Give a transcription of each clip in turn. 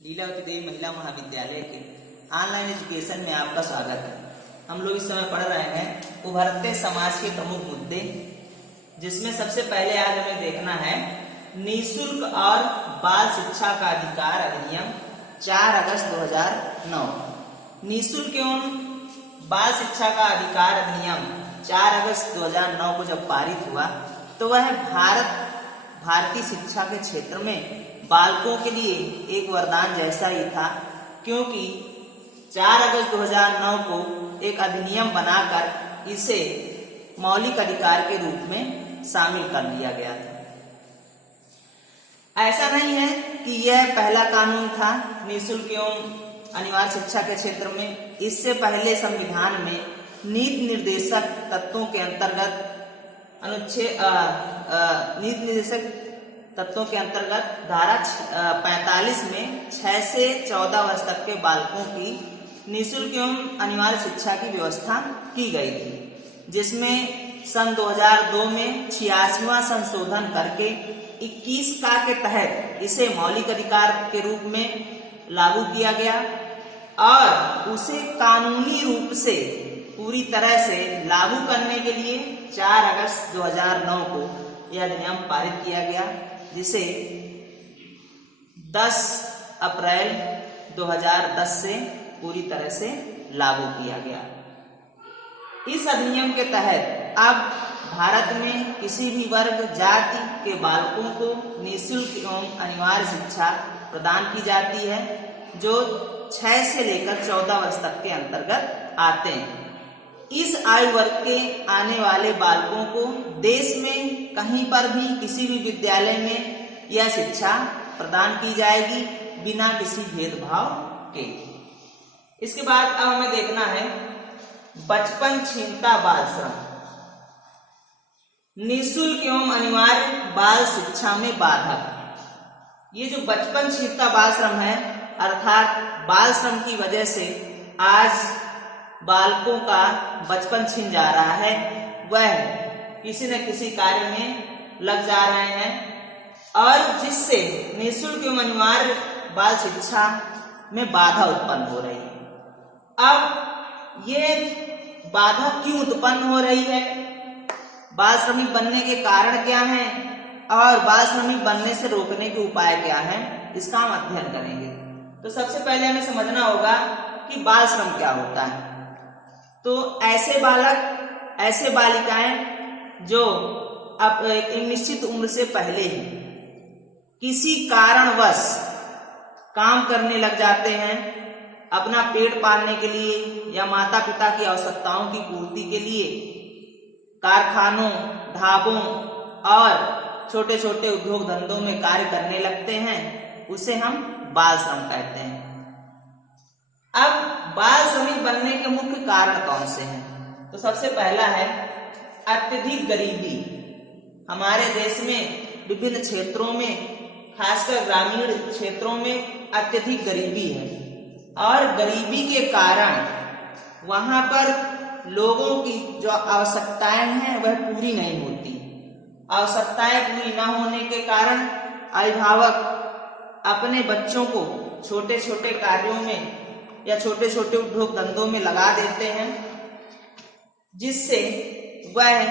लीलावती देवी महिला महाविद्यालय के ऑनलाइन एजुकेशन में आपका स्वागत है। हम लोग इस समय पढ़ रहे हैं उभरते समाज के प्रमुख मुद्दे, जिसमें सबसे पहले आज हमें देखना है निःशुल्क और बाल शिक्षा का अधिकार अधिनियम 4 अगस्त 2009। निःशुल्क एवं बाल शिक्षा का अधिकार अधिनियम 4 अगस्त 2009 को जब पारित हुआ तो वह भारतीय शिक्षा के क्षेत्र में बालकों के लिए एक वरदान जैसा ही था, क्योंकि 4 अगस्त 2009 को एक अधिनियम बनाकर इसे मौलिक अधिकार के रूप में शामिल कर लिया गया था। ऐसा नहीं है कि यह पहला कानून था निःशुल्क एवं अनिवार्य शिक्षा के क्षेत्र में। इससे पहले संविधान में नीति निर्देशक तत्वों के अंतर्गत धारा 45 में 6 से 14 वर्ष तक के बालकों की निःशुल्क एवं अनिवार्य शिक्षा की व्यवस्था की गई थी, जिसमें सन 2002 में 86वां संशोधन करके 21 का के तहत इसे मौलिक अधिकार के रूप में लागू किया गया और उसे कानूनी रूप से पूरी तरह से लागू करने के लिए 4 अगस्त 2009 को यह अधिनियम पारित किया गया, जिसे 10 अप्रैल 2010 से पूरी तरह से लागू किया गया। इस अधिनियम के तहत अब भारत में किसी भी वर्ग जाति के बालकों को निःशुल्क एवं अनिवार्य शिक्षा प्रदान की जाती है, जो 6 से लेकर 14 वर्ष तक के अंतर्गत आते हैं। इस आयु वर्ग के आने वाले बालकों को देश में कहीं पर भी किसी भी विद्यालय में यह शिक्षा प्रदान की जाएगी बिना किसी भेदभाव के। इसके बाद अब हमें देखना है बचपन छीनता बाल श्रम। निःशुल्क एवं अनिवार्य बाल शिक्षा में बाधक। ये जो बचपन छीनता बाल श्रम है, अर्थात बाल श्रम की वजह से आज बालकों का बचपन छिन जा रहा है, वह किसी न किसी कार्य में लग जा रहे हैं और जिससे निःशुल्क एवं अनिवार्य बाल शिक्षा में बाधा उत्पन्न हो रही है। अब ये बाधा क्यों उत्पन्न हो रही है, बाल श्रमिक बनने के कारण क्या हैं और बाल श्रमिक बनने से रोकने के उपाय क्या हैं, इसका हम अध्ययन करेंगे। तो सबसे पहले हमें समझना होगा कि बाल श्रम क्या होता है। तो ऐसे बालक, ऐसे बालिकाएं जो अब एक निश्चित उम्र से पहले ही किसी कारणवश काम करने लग जाते हैं, अपना पेट पालने के लिए या माता पिता की आवश्यकताओं की पूर्ति के लिए कारखानों, ढाबों और छोटे छोटे उद्योग धंधों में कार्य करने लगते हैं, उसे हम बाल श्रम कहते हैं। अब बाल श्रमिक बनने के मुख्य कारण कौन से हैं? तो सबसे पहला है अत्यधिक गरीबी। हमारे देश में विभिन्न क्षेत्रों में, खासकर ग्रामीण क्षेत्रों में अत्यधिक गरीबी है और गरीबी के कारण वहां पर लोगों की जो आवश्यकताएं हैं वह पूरी नहीं होती। आवश्यकताएं पूरी न होने के कारण अभिभावक अपने बच्चों को छोटे छोटे कार्यों में या छोटे छोटे उद्योग धंधों में लगा देते हैं, जिससे वह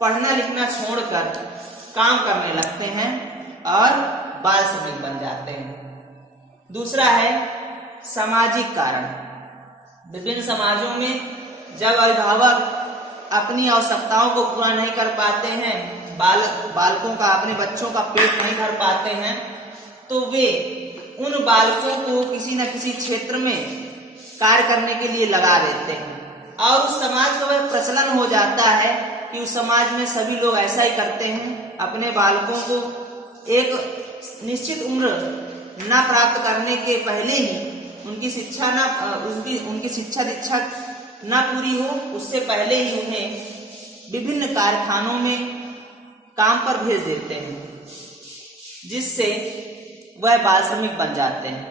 पढ़ना लिखना छोड़कर काम करने लगते हैं और बाल श्रमिक बन जाते हैं। दूसरा है सामाजिक कारण। विभिन्न समाजों में जब अभिभावक अपनी आवश्यकताओं को पूरा नहीं कर पाते हैं, बालकों का, अपने बच्चों का पेट नहीं भर पाते हैं, तो वे उन बालकों को किसी न किसी क्षेत्र में कार्य करने के लिए लगा देते हैं और उस समाज का वह प्रचलन हो जाता है कि उस समाज में सभी लोग ऐसा ही करते हैं। अपने बालकों को एक निश्चित उम्र न प्राप्त करने के पहले ही उनकी शिक्षा दीक्षा न पूरी हो, उससे पहले ही उन्हें विभिन्न कारखानों में काम पर भेज देते हैं, जिससे वह बाल श्रमिक बन जाते हैं।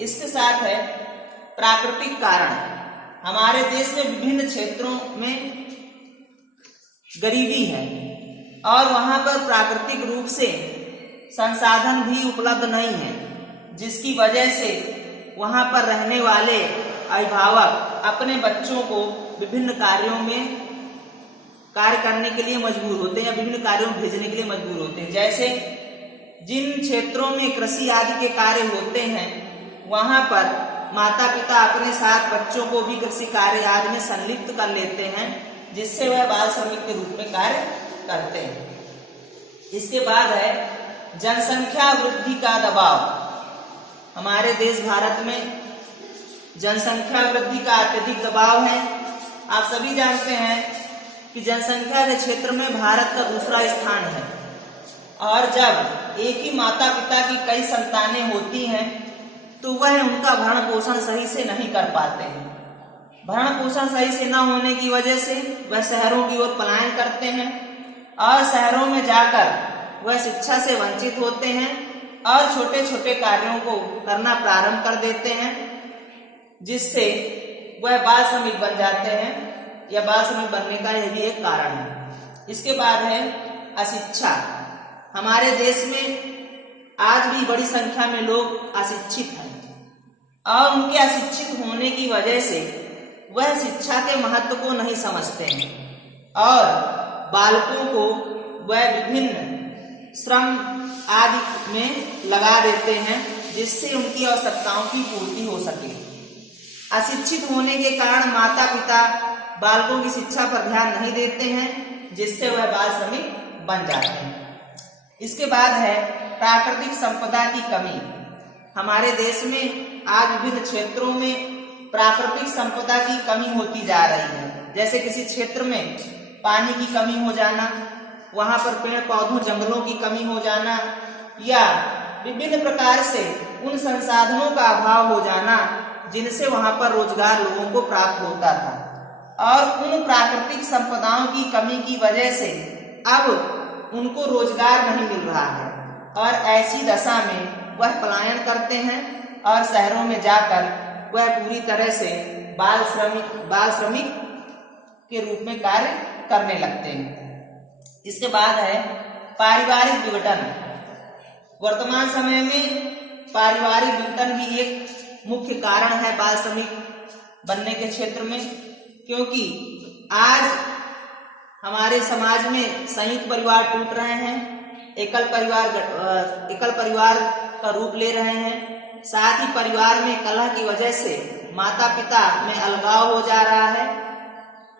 इसके साथ है प्राकृतिक कारण। हमारे देश में विभिन्न क्षेत्रों में गरीबी है और वहां पर प्राकृतिक रूप से संसाधन भी उपलब्ध नहीं है, जिसकी वजह से वहां पर रहने वाले अभिभावक अपने बच्चों को विभिन्न कार्यों में कार्य करने के लिए मजबूर होते हैं या विभिन्न कार्यों में भेजने के लिए मजबूर होते हैं। जैसे जिन क्षेत्रों में कृषि आदि के कार्य होते हैं वहां पर माता पिता अपने साथ बच्चों को भी कृषि कार्य आदि में संलिप्त कर लेते हैं, जिससे वह बाल श्रमिक के रूप में कार्य करते हैं। इसके बाद है जनसंख्या वृद्धि का दबाव। हमारे देश भारत में जनसंख्या वृद्धि का अत्यधिक दबाव है। आप सभी जानते हैं कि जनसंख्या के क्षेत्र में भारत का दूसरा स्थान है, और जब एक ही माता पिता की कई संतानें होती हैं तो वह उनका भरण पोषण सही से नहीं कर पाते हैं। भरण पोषण सही से न होने की वजह से वह शहरों की ओर पलायन करते हैं और शहरों में जाकर वह शिक्षा से वंचित होते हैं और छोटे छोटे कार्यों को करना प्रारंभ कर देते हैं, जिससे वह बाल श्रमिक बन जाते हैं या बाल श्रमिक बनने का यह भी एक कारण है। इसके बाद है अशिक्षा। हमारे देश में आज भी बड़ी संख्या में लोग अशिक्षित हैं और उनके अशिक्षित होने की वजह से वह शिक्षा के महत्व को नहीं समझते हैं और बालकों को वह विभिन्न श्रम आदि में लगा देते हैं, जिससे उनकी आवश्यकताओं की पूर्ति हो सके। अशिक्षित होने के कारण माता पिता बालकों की शिक्षा पर ध्यान नहीं देते हैं, जिससे वह बाल श्रमिक बन जाते हैं। इसके बाद है प्राकृतिक संपदा की कमी। हमारे देश में आज विभिन्न क्षेत्रों में प्राकृतिक संपदा की कमी होती जा रही है। जैसे किसी क्षेत्र में पानी की कमी हो जाना, वहां पर पेड़ पौधों जंगलों की कमी हो जाना, या विभिन्न प्रकार से उन संसाधनों का अभाव हो जाना जिनसे वहां पर रोजगार लोगों को प्राप्त होता था, और उन प्राकृतिक संपदाओं की कमी की वजह से अब उनको रोजगार नहीं मिल रहा है और ऐसी दशा में वह पलायन करते हैं और शहरों में जाकर वह पूरी तरह से बाल श्रमिक के रूप में कार्य करने लगते हैं। इसके बाद है पारिवारिक विघटन। वर्तमान समय में पारिवारिक विघटन भी एक मुख्य कारण है बाल श्रमिक बनने के क्षेत्र में, क्योंकि आज हमारे समाज में संयुक्त परिवार टूट रहे हैं, एकल परिवार का रूप ले रहे हैं। साथ ही परिवार में कलह की वजह से माता पिता में अलगाव हो जा रहा है,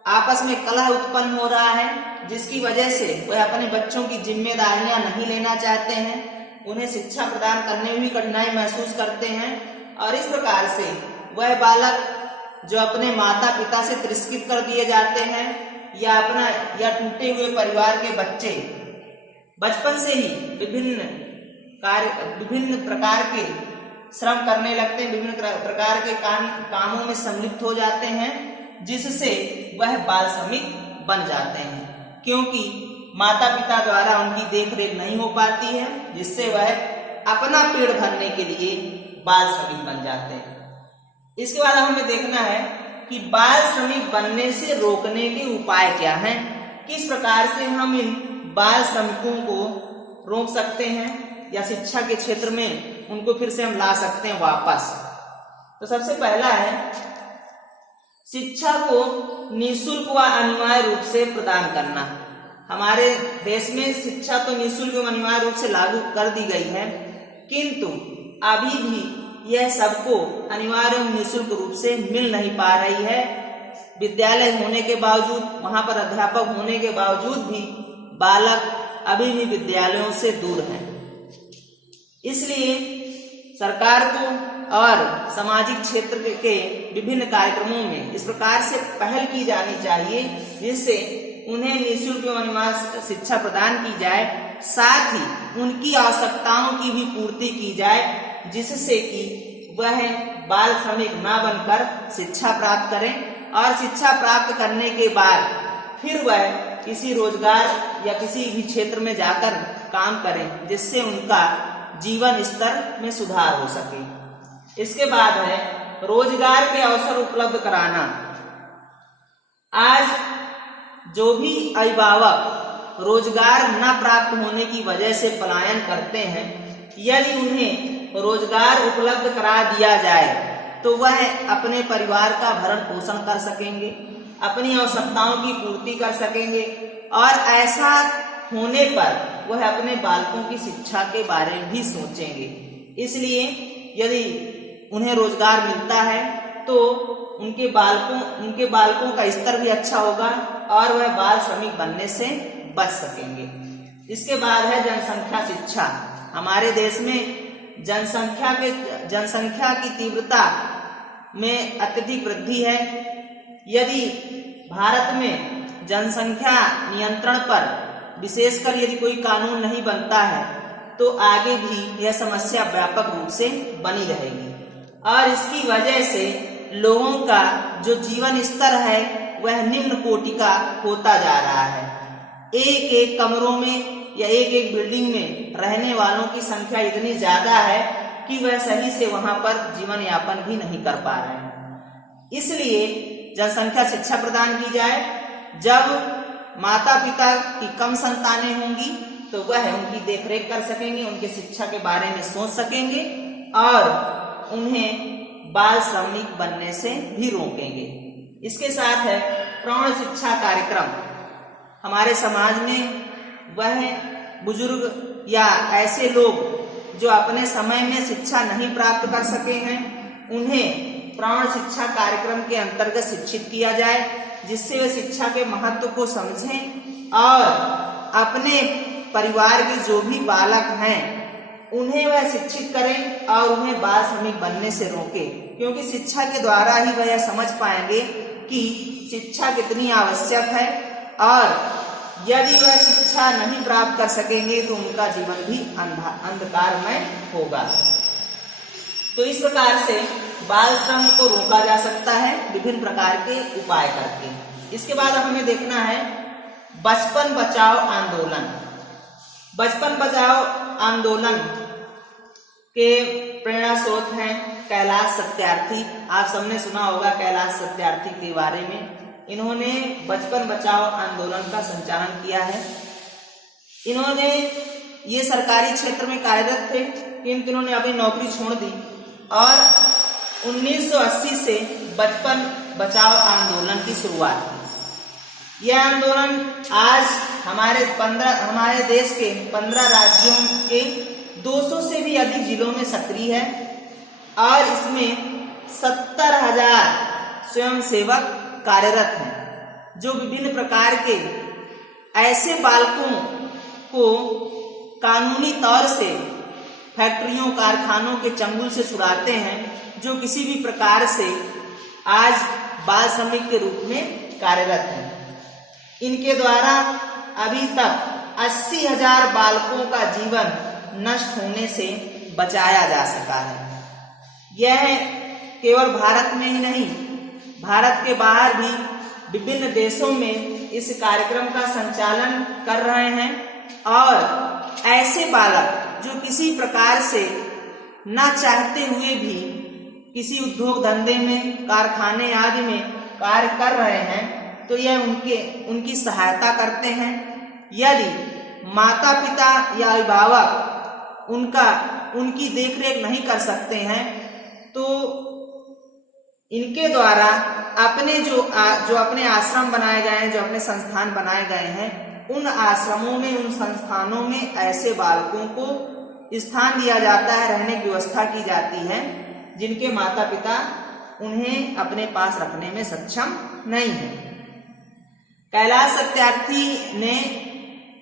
आपस में कलह उत्पन्न हो रहा है, जिसकी वजह से वह अपने बच्चों की जिम्मेदारियां नहीं लेना चाहते हैं, उन्हें शिक्षा प्रदान करने में भी कठिनाई महसूस करते हैं, और इस प्रकार से वह बालक जो अपने माता पिता से तिरस्कृत कर दिए जाते हैं या टूटे हुए परिवार के बच्चे बचपन से ही विभिन्न प्रकार के श्रम करने लगते हैं, विभिन्न प्रकार के कामों में सम्मिलित हो जाते हैं, जिससे वह बाल श्रमिक बन जाते हैं, क्योंकि माता पिता द्वारा उनकी देखरेख नहीं हो पाती है, जिससे वह अपना पेट भरने के लिए बाल श्रमिक बन जाते हैं। इसके बाद हमें देखना है कि बाल श्रमिक बनने से रोकने के उपाय क्या हैं, किस प्रकार से हम इन बाल श्रमिकों को रोक सकते हैं या शिक्षा के क्षेत्र में उनको फिर से हम ला सकते हैं वापस। तो सबसे पहला है शिक्षा को निःशुल्क व अनिवार्य रूप से प्रदान करना। हमारे देश में शिक्षा तो निःशुल्क व अनिवार्य रूप से लागू कर दी गई है, किंतु अभी भी यह सबको अनिवार्य एवं निःशुल्क रूप से मिल नहीं पा रही है। विद्यालय होने के बावजूद, वहां पर अध्यापक होने के बावजूद भी बालक अभी भी विद्यालयों से दूर हैं। इसलिए सरकार को और सामाजिक क्षेत्र के विभिन्न कार्यक्रमों में इस प्रकार से पहल की जानी चाहिए जिससे उन्हें निःशुल्क एवं अनिवार्य शिक्षा प्रदान की जाए, साथ ही उनकी आवश्यकताओं की भी पूर्ति की जाए, जिससे कि वह बाल श्रमिक न बनकर शिक्षा प्राप्त करें और शिक्षा प्राप्त करने के बाद फिर वह किसी रोजगार या किसी भी क्षेत्र में जाकर काम करें, जिससे उनका जीवन स्तर में सुधार हो सके। इसके बाद है रोजगार के अवसर उपलब्ध कराना। आज जो भी अभिभावक रोजगार न प्राप्त होने की वजह से पलायन करते हैं, यदि उन्हें रोजगार उपलब्ध करा दिया जाए तो वह अपने परिवार का भरण पोषण कर सकेंगे, अपनी आवश्यकताओं की पूर्ति कर सकेंगे और ऐसा होने पर वह अपने बालकों की शिक्षा के बारे में भी सोचेंगे। इसलिए यदि उन्हें रोजगार मिलता है तो उनके बालकों का स्तर भी अच्छा होगा और वह बाल श्रमिक बनने से बच सकेंगे। इसके बाद है जनसंख्या शिक्षा। हमारे देश में जनसंख्या की तीव्रता में अत्यधिक वृद्धि है। यदि भारत में जनसंख्या नियंत्रण पर विशेषकर यदि कोई कानून नहीं बनता है तो आगे भी यह समस्या व्यापक रूप से बनी रहेगी और इसकी वजह से लोगों का जो जीवन स्तर है वह निम्न कोटि का होता जा रहा है। एक एक कमरों में या एक एक बिल्डिंग में रहने वालों की संख्या इतनी ज्यादा है कि वह सही से वहां पर जीवन यापन भी नहीं कर पा रहे हैं। इसलिए जनसंख्या शिक्षा प्रदान की जाए। जब माता पिता की कम संतानें होंगी तो वह उनकी देखरेख कर सकेंगे, उनके शिक्षा के बारे में सोच सकेंगे और उन्हें बाल श्रमिक बनने से भी रोकेंगे। इसके साथ है प्रौढ़ शिक्षा कार्यक्रम। हमारे समाज में वह बुजुर्ग या ऐसे लोग जो अपने समय में शिक्षा नहीं प्राप्त कर सके हैं उन्हें प्रौढ़ शिक्षा कार्यक्रम के अंतर्गत शिक्षित किया जाए, जिससे वे शिक्षा के महत्व को समझें और अपने परिवार के जो भी बालक हैं उन्हें वह शिक्षित करें और उन्हें बाल श्रमिक बनने से रोके, क्योंकि शिक्षा के द्वारा ही वह समझ पाएंगे कि शिक्षा कितनी आवश्यक है और यदि वह शिक्षा नहीं प्राप्त कर सकेंगे तो उनका जीवन भी अंधकारमय होगा। तो इस प्रकार से बाल श्रम को रोका जा सकता है विभिन्न प्रकार के उपाय करके। इसके बाद हमें देखना है बचपन बचाओ आंदोलन। बचपन बचाओ आंदोलन के प्रेरणा स्रोत हैं कैलाश सत्यार्थी। आप सबने सुना होगा कैलाश सत्यार्थी के बारे में। इन्होंने बचपन बचाओ आंदोलन का संचालन किया है। इन्होंने ये सरकारी क्षेत्र में कार्यरत थे किंतु इन्होंने अपनी नौकरी छोड़ दी और 1980 से बचपन बचाओ आंदोलन की शुरुआत की। यह आंदोलन आज हमारे देश के 15 राज्यों के 200 से भी अधिक जिलों में सक्रिय है और इसमें 70,000 स्वयंसेवक कार्यरत हैं जो विभिन्न प्रकार के ऐसे बालकों को कानूनी तौर से फैक्ट्रियों कारखानों के चंगुल से छुड़ाते हैं जो किसी भी प्रकार से आज बाल श्रमिक के रूप में कार्यरत हैं। इनके द्वारा अभी तक 80,000 बालकों का जीवन नष्ट होने से बचाया जा सका है। यह केवल भारत में ही नहीं, भारत के बाहर भी विभिन्न देशों में इस कार्यक्रम का संचालन कर रहे हैं और ऐसे बालक जो किसी प्रकार से ना चाहते हुए भी किसी उद्योग धंधे में, कारखाने आदि में कार्य कर रहे हैं तो यह उनकी सहायता करते हैं। यदि माता पिता या अभिभावक उनकी देखरेख नहीं कर सकते हैं तो इनके द्वारा अपने जो अपने आश्रम बनाए गए हैं, जो अपने संस्थान बनाए गए हैं, उन आश्रमों में, उन संस्थानों में ऐसे बालकों को स्थान दिया जाता है, रहने की व्यवस्था की जाती है जिनके माता पिता उन्हें अपने पास रखने में सक्षम नहीं है। कैलाश सत्यार्थी ने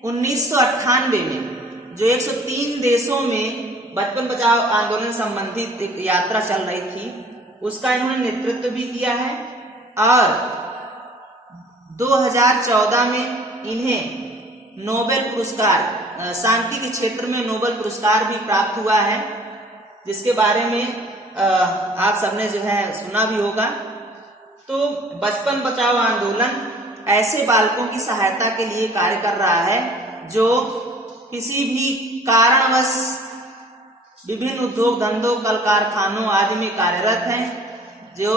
1998 में जो 103 देशों में बचपन बचाओ आंदोलन संबंधित एक यात्रा चल रही थी उसका इन्होंने नेतृत्व भी किया है और 2014 में इन्हें नोबेल पुरस्कार, शांति के क्षेत्र में नोबेल पुरस्कार भी प्राप्त हुआ है, जिसके बारे में आप सबने जो है सुना भी होगा। तो बचपन बचाओ आंदोलन ऐसे बालकों की सहायता के लिए कार्य कर रहा है जो किसी भी कारणवश विभिन्न उद्योग धंधों, कल कारखानों आदि में कार्यरत हैं, जो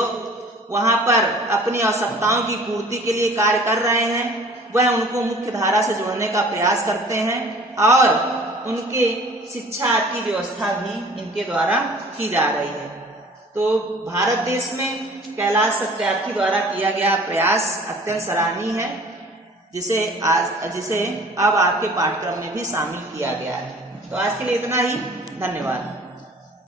वहां पर अपनी आवश्यकताओं की पूर्ति के लिए कार्य कर रहे हैं, वह उनको मुख्य धारा से जोड़ने का प्रयास करते हैं और उनके शिक्षा की व्यवस्था भी इनके द्वारा की जा रही है। तो भारत देश में कैलाश सत्यार्थी द्वारा किया गया प्रयास अत्यंत सराहनीय है, जिसे अब आपके पाठ्यक्रम में भी शामिल किया गया है। तो आज के लिए इतना ही, धन्यवाद।